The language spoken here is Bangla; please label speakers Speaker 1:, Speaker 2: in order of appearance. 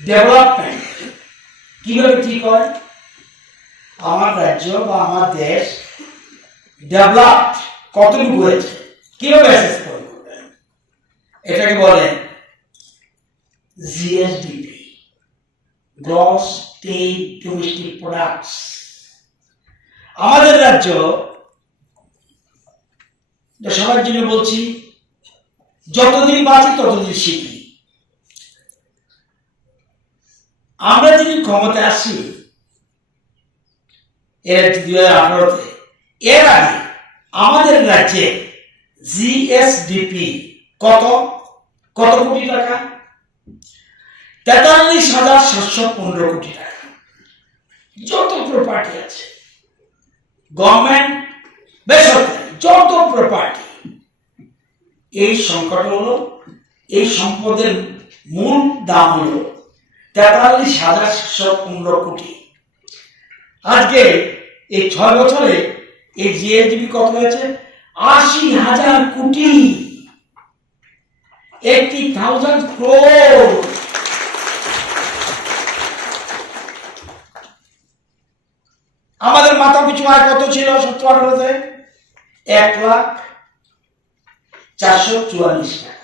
Speaker 1: ডেভেলপমেন্ট কীভাবে ঠিক হয়? আমার রাজ্য বা আমার দেশ ডেভেলপ কতটুকু হয়েছে? কীভাবে অ্যাসেস করব? এটাকে বলে GSDP gross state domestic products আমাদের রাজ্য সবার জন্য বলছি যতদিন বাঁচি ততদিন শিখি। আমরা যদি ক্ষমতায় আসি, এর দুই হাজার আঠারোতে এর আগে আমাদের রাজ্যে জিএসডিপি কত? কত কোটি টাকা? তেতাল্লিশ হাজার সাতশো পনেরো কোটি টাকা। যত প্রপার্টি আছে গভর্নমেন্ট বেসরকারি, যত প্রপার্টি এই সংকট হলো, এই সম্পদের মূল দাম হলো তেতাল্লিশ হাজার সাতশো পনেরো কোটি। আজকে এই ছয় বছরে এই জিএসডিপি কত হয়েছে? আশি হাজার কোটি। এইটি থাউজেন্ড ক্রোর আমাদের মাথা পিছু আয় কত ছিল সত্তর আঠারোতে? এক লাখ চারশো চুয়াল্লিশ টাকা।